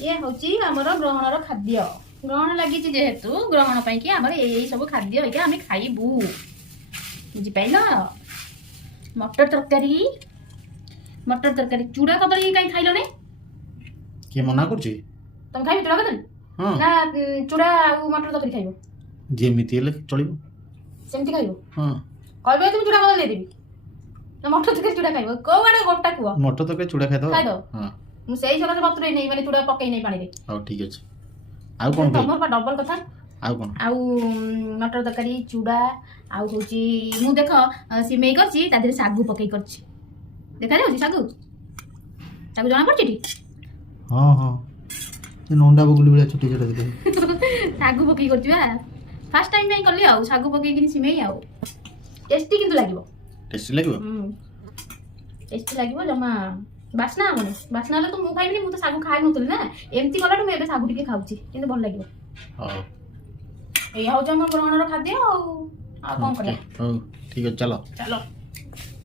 ये होची हमर ग्रहणर खाद्य ग्रहण लगी जेहेतु ग्रहण पाई कि हमर यही सब खाद्य होइके आमे खाइबू बुझी पाइल मटर तरकारी चूड़ा कदली काई खाइलो नै के मना करछि तुम खाइबो चूड़ा कदली हां ना चूड़ा आ मटर तरकारी खाइबो जेमिति ले चलिबो सेमति खाइबो हां कहबे तुम चूड़ा कदली देबी ना मटर तरकारी चूड़ा खाइबो को गाडे गोटा कुआ मटर तरकारी चूड़ा खाइ दो हां मु सेही सकासे बतुरे नै माने चूड़ा पकई नै पानी रे हां ठीक अछि आउ कोन तमर पर डबल कथा आउ मटर तरकारी चूड़ा आउ होची मु देख सिमेई करछि ता देरे सागु पकई करछि देखा जाउछि सागु जना पड़छि टी हां हां ये नंडा बगुली बेला छोटी छोटी दे सागु पकई करछि बा फर्स्ट टाइम में करली आउ सागु पकई किनि सिमेई आउ टेस्टी किंतु लागिवो टेस्टी लागिवो टेस्टी लागिवो जमा बासना आबो बासना ले तो मु खाइबिनी मु तो सागु खाइ नतली ना एमती कलाटु मैं एबे सागु टिके खाउछि किंतु भल लागिवो हां ए हौ जमा ग्रहणर खाद्य आ कोन करिया हां ठीक है चलो चलो